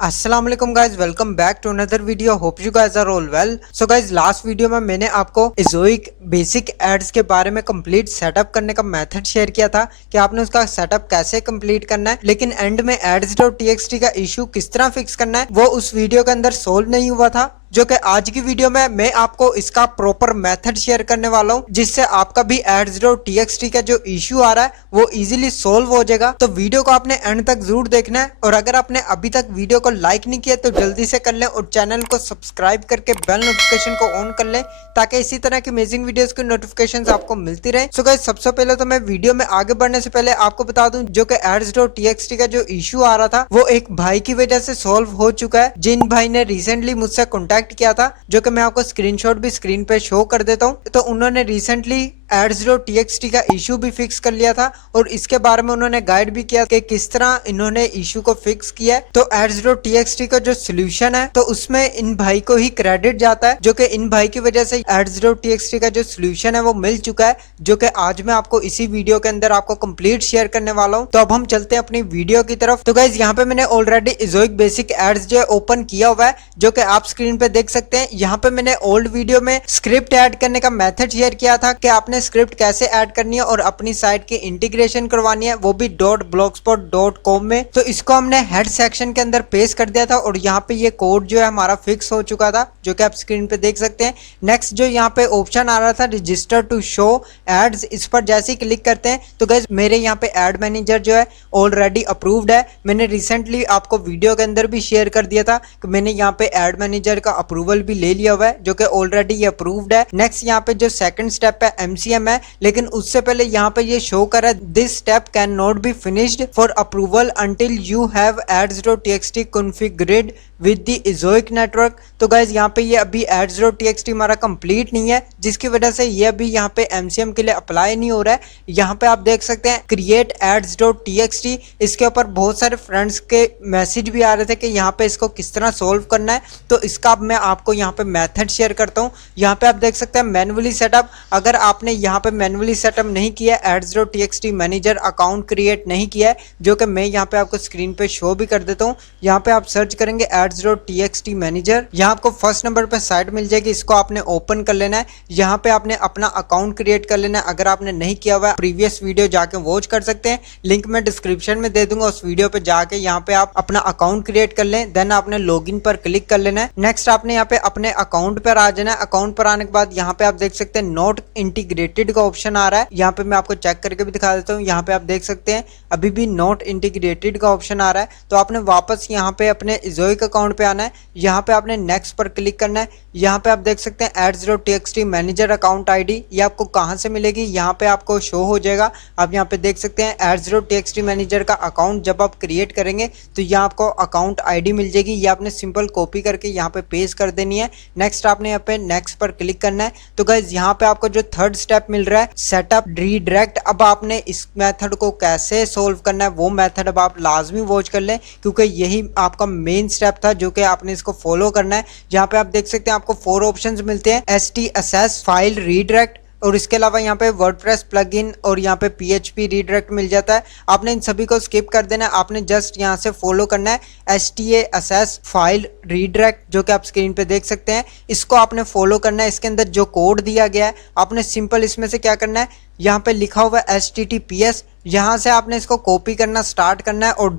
अस्सलाम वालेकुम guys, welcome back to another video. Hope you guys are all well. So guys, last video में मैंने आपको इज़ोइक basic ads के बारे में कंप्लीट सेटअप करने का मेथड शेयर किया था कि आपने उसका सेटअप कैसे कंप्लीट करना है, लेकिन एंड में ads.txt का इशू किस तरह फिक्स करना है वो उस वीडियो के अंदर सोल्व नहीं हुआ था, जो कि आज की वीडियो में मैं आपको इसका प्रॉपर मेथड शेयर करने वाला हूं, जिससे आपका भी ads.txt का जो इशू आ रहा है वो इजीली सोल्व हो जाएगा। तो वीडियो को आपने एंड तक जरूर देखना है, और अगर आपने अभी तक वीडियो को लाइक नहीं किया तो जल्दी से कर लें और चैनल को सब्सक्राइब करके बेल नोटिफिकेशन को ऑन कर लें, ताकि इसी तरह की अमेजिंग वीडियोस की नोटिफिकेशंस आपको मिलती रहे। सो गाइस, सबसे पहले तो मैं वीडियो में आगे बढ़ने से पहले आपको बता दूं, जो कि ads.txt का जो इशू आ रहा था वो एक भाई की वजह से सोल्व हो चुका है, जिन भाई ने रिसेंटली मुझसे कॉन्टेक्ट किया था, जो कि मैं आपको स्क्रीनशॉट भी स्क्रीन पे शो कर देता हूं। तो उन्होंने रिसेंटली ads.txt का इशू भी फिक्स कर लिया था, और इसके बारे में उन्होंने गाइड भी किया कि किस तरह इन्होंने इशू को फिक्स किया है। तो ads.txt का जो सोल्यूशन है तो उसमें इन भाई को ही क्रेडिट जाता है, जो कि इन भाई की वजह से ads.txt का जो सोल्यूशन है वो मिल चुका है, जो कि आज मैं आपको इसी वीडियो के अंदर आपको कंप्लीट शेयर करने वाला हूं। तो अब हम चलते हैं अपनी वीडियो की तरफ। तो गाइज, यहाँ पे मैंने ऑलरेडी इज़ोइक बेसिक एड्स जो ओपन किया हुआ है, जो कि आप स्क्रीन पे देख सकते हैं। यहाँ पे मैंने ओल्ड वीडियो में स्क्रिप्ट ऐड करने का मेथड शेयर किया था कि आपने स्क्रिप्ट कैसे ऐड करनी है और अपनी साइट की इंटीग्रेशन करवानी है, वो भी .blogspot.com में। तो इसको हमने हेड सेक्शन के अंदर पेस्ट कर दिया था, और यहाँ पे ये कोड जो है हमारा फिक्स हो चुका था, जो कि आप स्क्रीन पे देख सकते हैं। नेक्स्ट जो यहाँ पे ऑप्शन आ रहा था रजिस्टर टू शो एड्स, इस पर जैसे ही क्लिक करते हैं तो गाइस मेरे यहाँ पे एड मैनेजर जो है ऑलरेडी अप्रूव्ड है। मैंने रिसेंटली आपको वीडियो के अंदर भी शेयर कर दिया था कि मैंने यहाँ पे एड मैनेजर का अप्रूवल भी ले लिया हुआ है, जो कि ऑलरेडी ये अप्रूव्ड है। नेक्स्ट यहाँ पे जो सेकंड स्टेप है MCM है, लेकिन उससे पहले यहाँ पे ये शो कर रहा है this step can not be finished for approval until you have ads.txt configured with the Ezoic network. तो गाइज यहाँ पे ये अभी ads.txt हमारा कंप्लीट नहीं है, जिसकी वजह से ये अभी यहाँ पे MCM के लिए अप्लाई नहीं हो रहा है। यहाँ पे आप देख सकते हैं क्रिएट ads.txt, इसके ऊपर बहुत सारे फ्रेंड्स के मैसेज भी आ रहे थे कि यहाँ पे इसको किस तरह सोल्व करना है। तो इसका अब मैं आपको यहाँ पे मेथड शेयर करता हूँ। यहाँ पे आप देख सकते हैं मैनुअली सेटअप। अगर आपने यहाँ पे मैनुअली सेटअप नहीं किया है, ads.txt मैनेजर अकाउंट क्रिएट नहीं किया है, जो कि मैं यहाँ पे आपको स्क्रीन पे शो भी कर देता हूँ। यहाँ पे आप सर्च करेंगे ads.txt मैनेजर, यहाँ आपको फर्स्ट नंबर पे साइट मिल जाएगी, इसको आपने ओपन कर लेना है। यहाँ पे आपने अपना अकाउंट क्रिएट कर लेना है। अगर आपने नहीं किया हुआ है, प्रीवियस वीडियो जाके वॉच कर सकते हैं, लिंक मैं डिस्क्रिप्शन में दे दूंगा, उस वीडियो पे जाके यहाँ पे आप अपना अकाउंट क्रिएट कर लें। देन आपने लॉगिन पर क्लिक कर लेना है। नेक्स्ट आपने यहाँ पे अपने अकाउंट पर आ जाना है। अकाउंट पर आने के बाद यहाँ पे आप देख सकते हैं नॉट इंटीग्रेटेड का ऑप्शन आ रहा है। यहाँ पे मैं आपको चेक करके भी दिखा देता हूँ। यहाँ पे आप देख सकते हैं अभी भी नॉट इंटीग्रेटेड का ऑप्शन आ रहा है। तो आपने वापस यहाँ पे अपने इज़ोइक अकाउंट पे आना है। यहाँ पे आपने नेक्स्ट पर क्लिक करना है। यहाँ पे आप देख सकते हैं ads.txt मैनेजर अकाउंट आईडी, ये आपको कहाँ से मिलेगी, यहाँ पे आपको शो हो जाएगा। आप यहाँ पे देख सकते हैं ads.txt मैनेजर का अकाउंट जब आप क्रिएट करेंगे तो यहाँ आपको अकाउंट आईडी मिल जाएगी। ये आपने सिंपल कॉपी करके यहाँ पे पेस्ट कर देनी है। नेक्स्ट आपने यहाँ पे नेक्स्ट पर क्लिक करना है। तो गाइज यहाँ पे आपको जो थर्ड स्टेप मिल रहा है सेटअप रीडायरेक्ट, अब आपने इस मेथड को कैसे सोल्व करना है वो मेथड अब आप लाजमी वॉच कर लें, क्योंकि यही आपका मेन स्टेप था जो कि आपने इसको फॉलो करना है। यहाँ पे आप देख सकते हैं आपको 4 ऑप्शंस मिलते हैं, htss फाइल रीडायरेक्ट, और इसके अलावा यहाँ पे वर्डप्रेस प्लगइन और यहाँ पे PHP रीडायरेक्ट मिल जाता है। आपने इन सभी को स्किप कर देना है। आपने जस्ट यहाँ से फॉलो करना है HTASS फाइल रीडायरेक्ट, जो कि आप स्क्रीन पे देख सकते हैं। इसको आपने फॉलो करना है। इसके अंदर जो कोड दिया गया है आपने सिंपल इसमें से क्या करना है, यहाँ पे लिखा हुआ है HTTPS, यहाँ से आपने इसको कॉपी करना स्टार्ट करना है और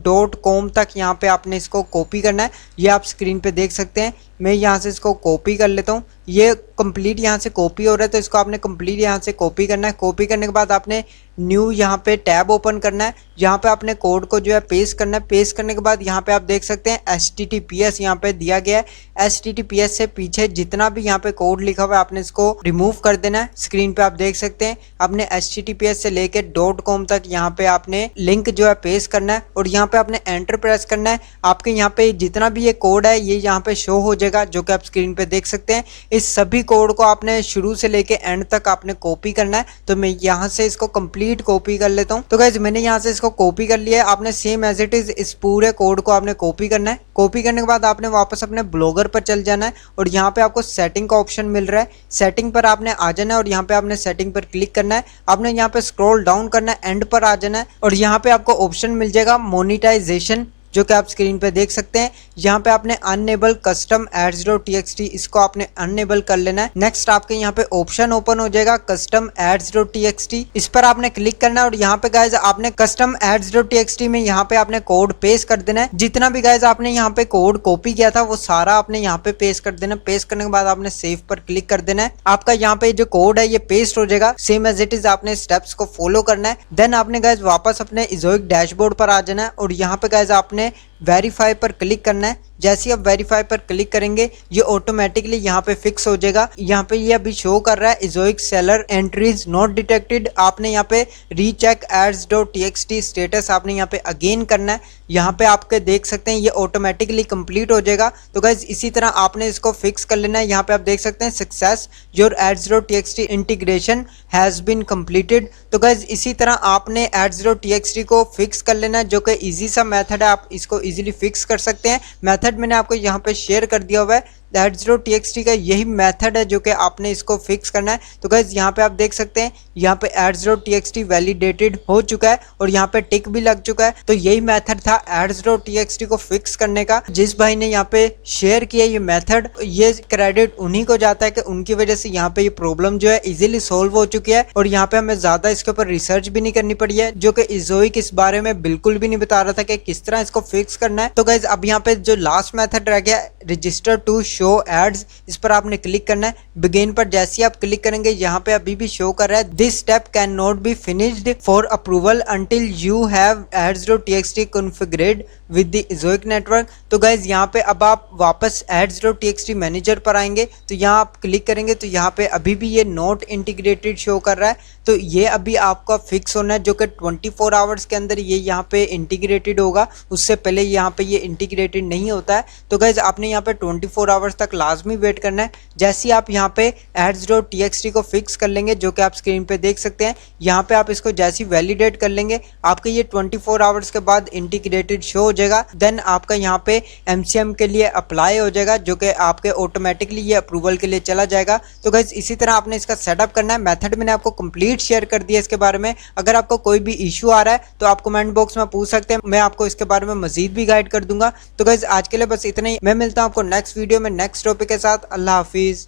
.com तक यहाँ पे आपने इसको कॉपी करना है। ये आप स्क्रीन पे देख सकते हैं। मैं यहाँ से इसको कॉपी कर लेता हूँ। ये कंप्लीट यहाँ से कॉपी हो रहा है, तो इसको आपने कंप्लीट यहाँ से कॉपी करना है। कॉपी करने के बाद आपने न्यू यहाँ पे टैब ओपन करना है। यहाँ पे आपने कोड को जो है पेस्ट करना है। पेस्ट करने के बाद यहाँ पे आप देख सकते हैं HTTPS यहाँ पे दिया गया है। HTTPS से पीछे जितना भी यहाँ पे कोड लिखा हुआ है आपने इसको रिमूव कर देना है। स्क्रीन पे आप देख सकते हैं आपने HTTPS से लेके .com तक यहाँ पे आपने लिंक जो है पेस्ट करना है, और यहाँ पे आपने एंटर प्रेस करना है। आपके यहाँ पे जितना भी ये कोड है ये यहाँ पे शो हो जाएगा, जो कि आप स्क्रीन पे देख सकते हैं। इस सभी कोड को आपने शुरू से लेके एंड तक आपने कॉपी करना है। तो मैं यहाँ से इसको कंप्लीट कॉपी कर लेता हूँ। तो गाइज मैंने यहाँ से इसको कॉपी कर लिया है। आपने सेम एज इट इज इस पूरे कोड को आपने कॉपी करना है। कॉपी करने के बाद आपने वापस अपने ब्लॉगर पर चल जाना है, और यहाँ पे आपको सेटिंग का ऑप्शन मिल रहा है। सेटिंग पर आपने आ जाना है, और यहाँ पे आपने सेटिंग पर क्लिक करना है। आपने यहाँ पे स्क्रॉल डाउन करना है, एंड पर आ जाना है, और यहाँ पे आपको ऑप्शन मिल जाएगा मोनेटाइजेशन जो कि आप स्क्रीन पे देख सकते हैं। यहाँ पे आपने enable custom ads dot TXT, इसको आपने अनएबल कर लेना है। नेक्स्ट आपके यहाँ पे ऑप्शन ओपन हो जाएगा कस्टम एड्स डॉट टीएक्सटी, इस पर आपने क्लिक करना है और यहाँ पे गाइज आपने कस्टम एड्स डॉट टीएक्सटी में यहाँ पे आपने कोड पेस्ट कर देना है। जितना भी गाइज आपने यहाँ पे कोड कॉपी किया था वो सारा आपने यहाँ पे पेस्ट कर देना। पेस्ट करने के बाद आपने सेव पर क्लिक कर देना है। आपका यहाँ पे जो कोड है ये पेस्ट हो जाएगा। सेम एज इट इज आपने स्टेप्स को फॉलो करना है। देन आपने गाइज वापस अपने इज़ोइक डैशबोर्ड पर आ जाना है और यहाँ पे गाइज आपने वेरीफाई पर क्लिक करना है। जैसे ही आप वेरीफाई पर क्लिक करेंगे ये ऑटोमेटिकली यहाँ पे फिक्स हो जाएगा। यहाँ पे ये अभी शो कर रहा है Ezoic seller entries not detected. आपने यहाँ पे recheck ads dot TXT status आपने यहाँ पे अगेन करना है। यहाँ पे आपके देख सकते हैं ये ऑटोमेटिकली कंप्लीट हो जाएगा। तो गाइज इसी तरह आपने इसको फिक्स कर लेना है। यहाँ पे आप देख सकते हैं success your ads dot TXT integration has been completed. So guys इसी तरह आपने एड्स डॉट टीएक्सटी को फिक्स कर लेना है, जो कि इजी सा मेथड है, आप इसको इजीली फिक्स कर सकते हैं। मेथड मैंने आपको यहाँ पे शेयर कर दिया हुआ है। एड्स डॉट टीएक्सटी का यही मेथड है जो कि आपने इसको फिक्स करना है। तो गाइज यहाँ पे आप देख सकते हैं यहाँ पे एड्स डॉट टीएक्सटी वैलिडेटेड हो चुका है और यहाँ पे टिक भी लग चुका है। तो यही मेथड था एड्स डॉट टीएक्सटी को फिक्स करने का। जिस भाई ने यहाँ पे शेयर किया ये मेथड, ये क्रेडिट उन्हीं को जाता है कि उनकी वजह से यहाँ पे ये प्रॉब्लम जो है इजीली सोल्व हो चुकी है और यहाँ पे हमें ज्यादा इसके ऊपर रिसर्च भी नहीं करनी पड़ी है, जो कि इज़ोइक इस बारे में बिल्कुल भी नहीं बता रहा था कि किस तरह इसको फिक्स करना है। तो गाइज अब यहाँ पे जो लास्ट मेथड रह गया रजिस्टर टू शो एड्स, इस पर आपने क्लिक करना है। बिगिन पर जैसे ही आप क्लिक करेंगे यहाँ पे अभी भी शो कर रहा है this step can not be finished for approval until you have ads dot TXT configured with the Ezoic network. तो गाइज यहाँ पे अब आप वापस एड्स डॉट टीएक्सटी मैनेजर पर आएंगे तो यहाँ आप क्लिक करेंगे तो यहाँ पे अभी भी ये नॉट इंटीग्रेटेड शो कर रहा है। तो ये अभी आपका फिक्स होना है, जो कि 24 आवर्स के अंदर ये यहाँ पे इंटीग्रेटेड होगा। उससे पहले यहाँ पे ये इंटीग्रेटेड नहीं होता है। तो गाइज आपने यहाँ पे 24 आवर्स तक लाजमी वेट करना है। जैसे ही आप यहाँ पे एड्स डॉट टीएक्सटी को फिक्स कर लेंगे, जो कि आप स्क्रीन पे देख सकते हैं, यहाँ पे आप इसको जैसे ही वैलिडेट कर लेंगे आपके ये 24 आवर्स के बाद इंटीग्रेटेड शो हो जाएगा। देन आपका यहाँ पे एमसीएम के लिए अप्लाई हो जाएगा, जो कि आपके ऑटोमेटिकली ये अप्रूवल के लिए चला जाएगा। तो गाइज इसी तरह आपने इसका सेटअप करना है। मेथड मैंने आपको कंप्लीट शेयर कर दिया इसके बारे में। अगर आपको कोई भी इशू आ रहा है तो आप कमेंट बॉक्स में पूछ सकते हैं, मैं आपको इसके बारे में मजीद भी गाइड कर दूंगा। तो गाइज आज के लिए बस इतना ही। मैं मिलता हूं आपको नेक्स्ट वीडियो में नेक्स्ट टॉपिक के साथ। अल्लाह हाफिज।